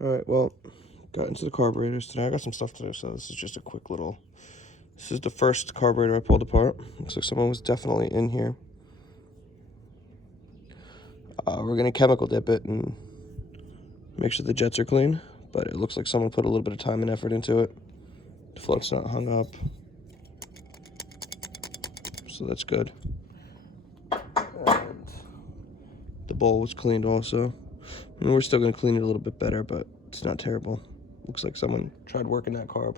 Alright, well, got into the carburetors today. I got some stuff to do, so this is just a quick little... This is the first carburetor I pulled apart. Looks like someone was definitely in here. We're going to chemical dip it and make sure the jets are clean, but it looks like someone put a little bit of time and effort into it. The float's not hung up, so that's good. And the bowl was cleaned also. And we're still going to clean it a little bit better, but it's not terrible. Looks like someone tried working that carb.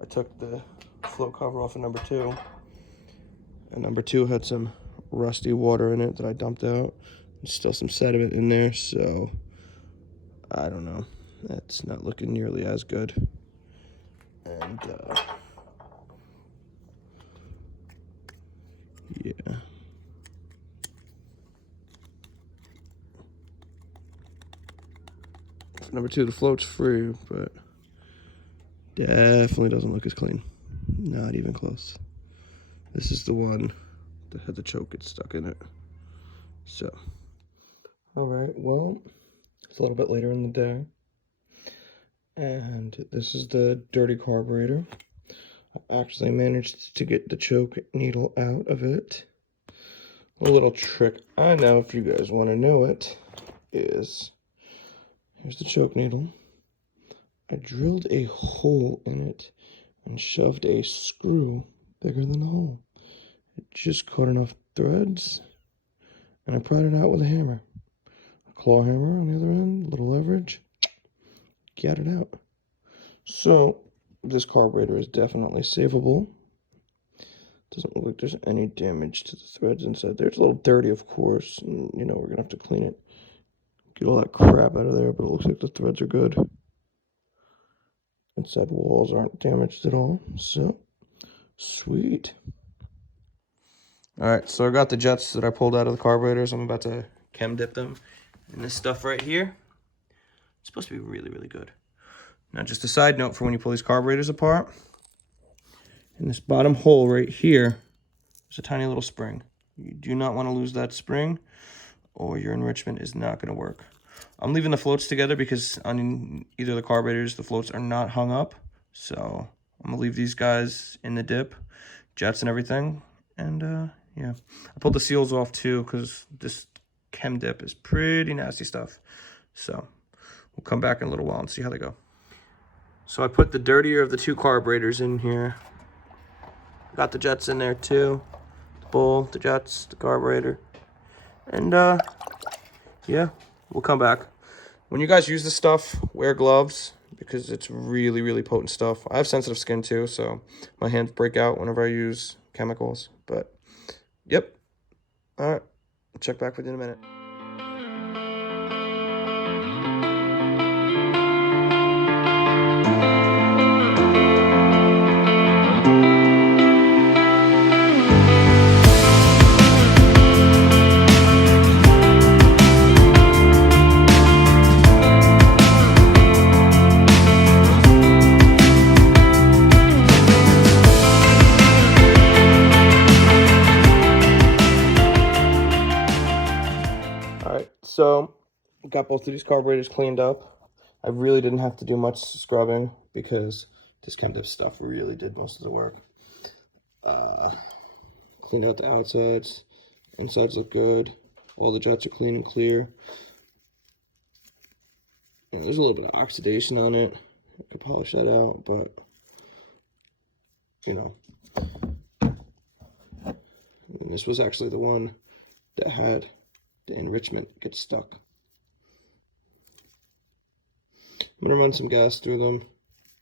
I took the float cover off of number 2, and number 2 had some rusty water in it that I dumped out. There's still some sediment in there, so I don't know. That's not looking nearly as good. And yeah. For number 2, the float's free, but definitely doesn't look as clean. Not even close. This is the one that had the choke get stuck in it. So, alright, well, it's a little bit later in the day. And this is the dirty carburetor. I actually managed to get the choke needle out of it. A little trick I know, if you guys want to know it, is here's the choke needle. I drilled a hole in it and shoved a screw bigger than the hole. It just caught enough threads, and I pried it out with a hammer. A claw hammer on the other end, a little leverage, get it out. So this carburetor is definitely savable. Doesn't look like there's any damage to the threads inside there. It's a little dirty, of course, and you know we're gonna have to clean it, get all that crap out of there, but it looks like the threads are good. Inside walls aren't damaged at all, so sweet. Alright, so I got the jets that I pulled out of the carburetors. I'm about to chem dip them in this stuff right here. It's supposed to be really, really good. Now, just a side note for when you pull these carburetors apart, in this bottom hole right here, there's a tiny little spring. You do not want to lose that spring, or your enrichment is not going to work. I'm leaving the floats together because on either of the carburetors, the floats are not hung up. So I'm going to leave these guys in the dip, jets and everything. And yeah, I pulled the seals off too because this chem dip is pretty nasty stuff. So we'll come back in a little while and see how they go. So I put the dirtier of the 2 carburetors in here. Got the jets in there too. The bowl, the jets, the carburetor. And yeah, we'll come back. When you guys use this stuff, wear gloves because it's really, really potent stuff. I have sensitive skin too, so my hands break out whenever I use chemicals. But yep. All right, I'll check back with you in a minute. So, got both of these carburetors cleaned up. I really didn't have to do much scrubbing because this chem dip stuff really did most of the work. Cleaned out the outsides. Insides look good. All the jets are clean and clear. And there's a little bit of oxidation on it. I could polish that out, but, you know. And this was actually the one that had the enrichment get stuck. I'm going to run some gas through them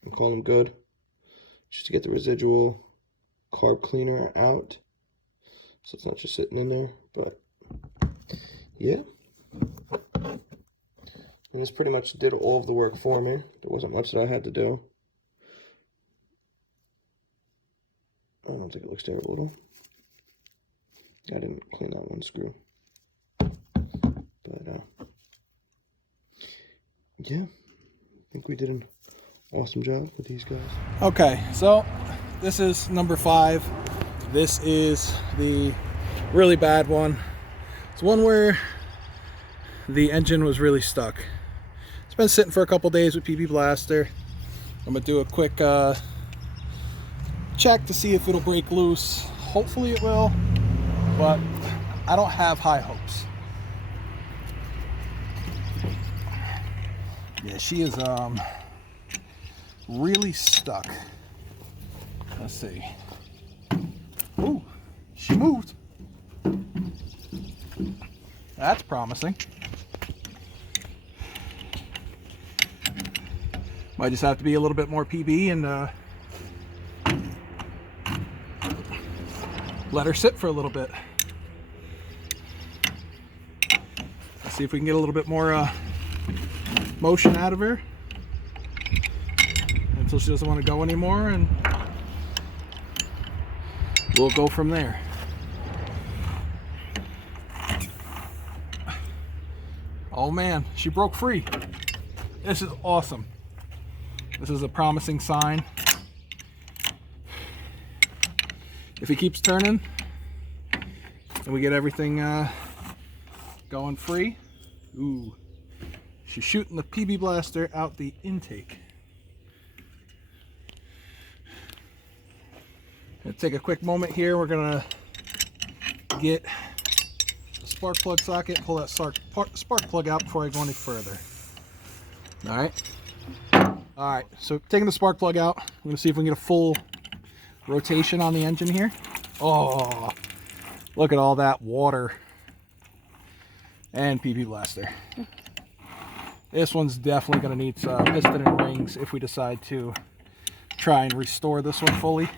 and call them good, just to get the residual carb cleaner out, so it's not just sitting in there. But yeah, and this pretty much did all of the work for me. There wasn't much that I had to do. I don't think it looks terrible at all. I didn't clean that one screw. But yeah, I think we did an awesome job with these guys. Okay, so this is number 5. This is the really bad one. It's one where the engine was really stuck. It's been sitting for a couple days with PB Blaster. I'm gonna do a quick check to see if it'll break loose. Hopefully it will, but I don't have high hopes. Yeah, she is really stuck. Let's see. Ooh, she moved. That's promising. Might just have to be a little bit more PB and let her sit for a little bit. Let's see if we can get a little bit more motion out of her until she doesn't want to go anymore, and we'll go from there. Oh man, she broke free. This is awesome. This is a promising sign. If he keeps turning and we get everything going free, ooh, she's shooting the PB Blaster out the intake. Gonna take a quick moment here. We're gonna get the spark plug socket, pull that spark plug out before I go any further. All right, so taking the spark plug out, I'm gonna see if we can get a full rotation on the engine here. Oh, look at all that water and PB Blaster. This one's definitely gonna need some piston and rings if we decide to try and restore this one fully.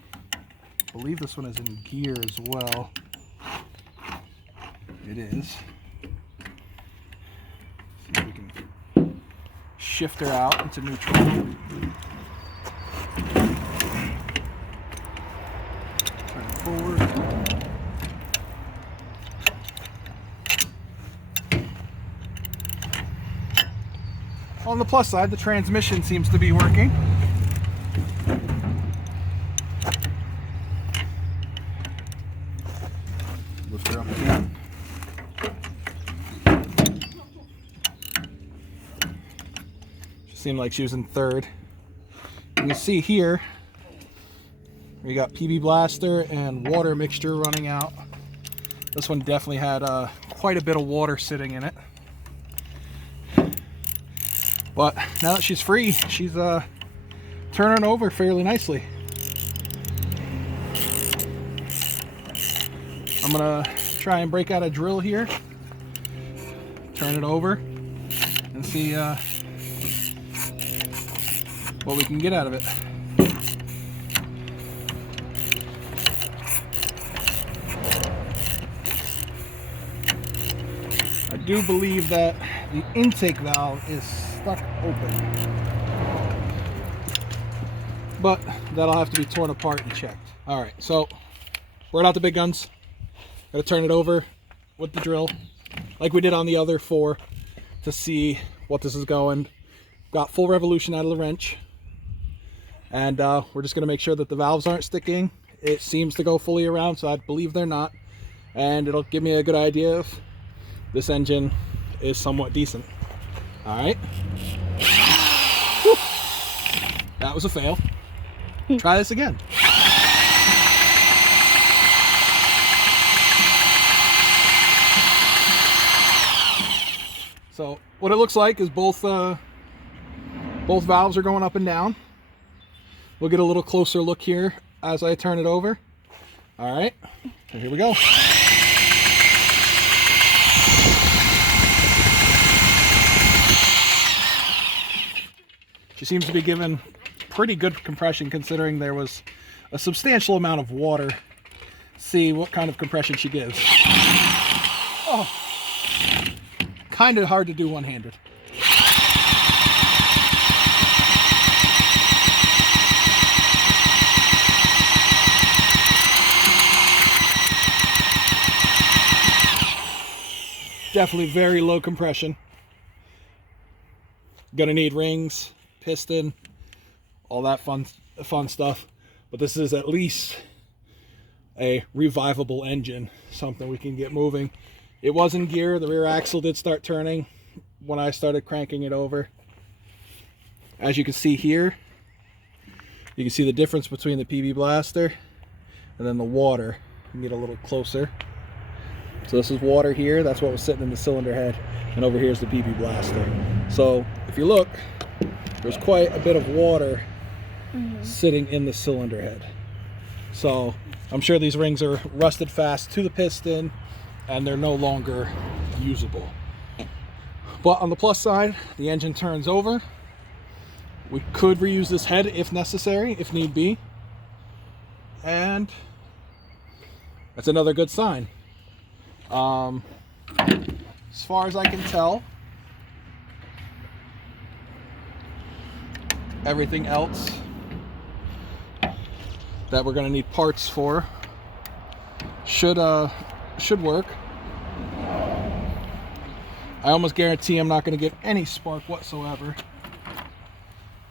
I believe this one is in gear as well. It is. See if we can shift her out into neutral. Turn it forward. On the plus side, the transmission seems to be working. Lift her up again. She seemed like she was in third. You can see here, we got PB Blaster and water mixture running out. This one definitely had quite a bit of water sitting in it. But now that she's free, she's turning over fairly nicely. I'm gonna try and break out a drill here, turn it over, and see what we can get out of it. I do believe that the intake valve is stuck open, but that'll have to be torn apart and checked. All right, so we're out the big guns. Gotta turn it over with the drill like we did on the other four to see what this is going. Got full revolution out of the wrench, and we're just gonna make sure that the valves aren't sticking. It seems to go fully around, so I believe they're not, and it'll give me a good idea if this engine is somewhat decent. All right. Whew. That was a fail. Try this again. So what it looks like is both valves are going up and down. We'll get a little closer look here as I turn it over. All right, so here we go. She seems to be giving pretty good compression considering there was a substantial amount of water. See what kind of compression she gives. Oh, kind of hard to do one-handed. Definitely very low compression. Gonna need rings, piston, all that fun stuff, but this is at least a revivable engine, something we can get moving. It was in gear, the rear axle did start turning, when I started cranking it over. As you can see here, you can see the difference between the PB Blaster and then the water. You get a little closer. So this is water here, that's what was sitting in the cylinder head, and over here is the PB Blaster. So if you look, there's quite a bit of water sitting in the cylinder head. So I'm sure these rings are rusted fast to the piston and they're no longer usable. But on the plus side, the engine turns over. We could reuse this head if necessary, if need be. And that's another good sign. As far as I can tell, everything else that we're going to need parts for should work. I almost guarantee I'm not going to get any spark whatsoever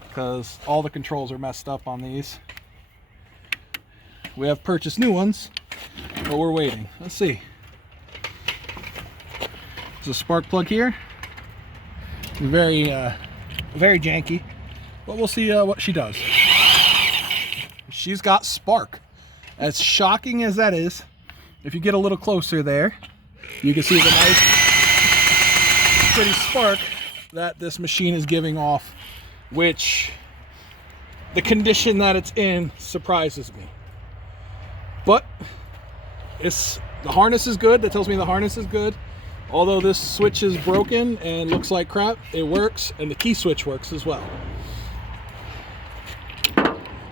because all the controls are messed up on these. We have purchased new ones, but we're waiting. Let's see. There's a spark plug here. Very janky, but we'll see what she does. She's got spark. As shocking as that is, if you get a little closer there, you can see the nice, pretty spark that this machine is giving off, which the condition that it's in surprises me. But the harness is good. That tells me the harness is good. Although this switch is broken and looks like crap, it works, and the key switch works as well.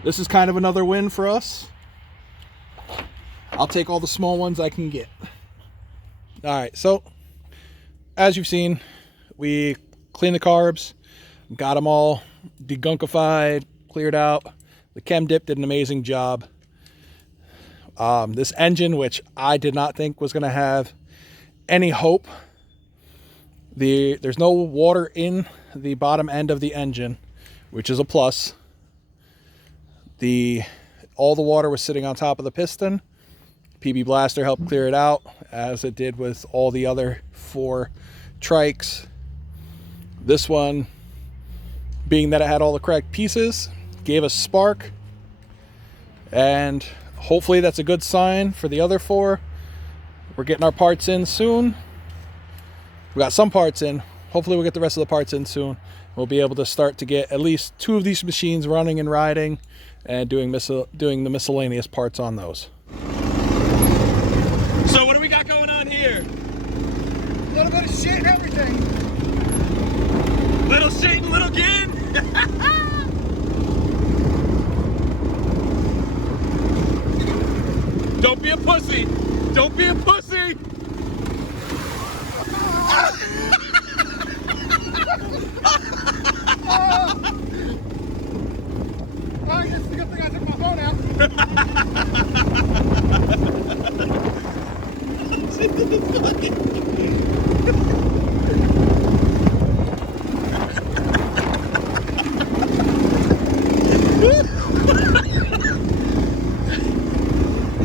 This is kind of another win for us. I'll take all the small ones I can get. All right, so as you've seen, we cleaned the carbs, got them all degunkified, cleared out. The chem dip did an amazing job. This engine, which I did not think was going to have any hope, there's no water in the bottom end of the engine, which is a plus. All the water was sitting on top of the piston. PB Blaster helped clear it out, as it did with all the other 4 trikes. This one, being that it had all the correct pieces, gave us spark, and hopefully that's a good sign for the other 4. We're getting our parts in soon. We got some parts in. Hopefully we'll get the rest of the parts in soon. We'll be able to start to get at least 2 of these machines running and riding, and doing the miscellaneous parts on those. So what do we got going on here? A little bit of shit and everything. Little shit and little gin. Don't be a pussy. Don't be a pussy. I guess it's a good thing I took my phone out.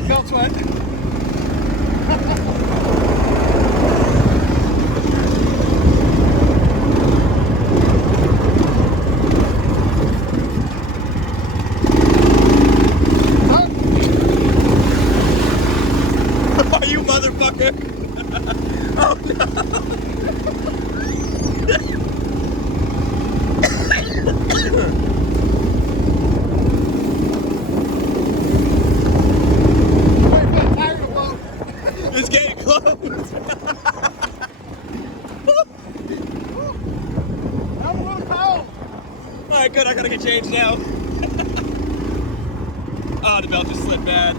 Belt sweat. You motherfucker! Oh no! It's getting close! I'm a little cold. Alright, good, I gotta get changed now. Oh, the belt just slipped bad.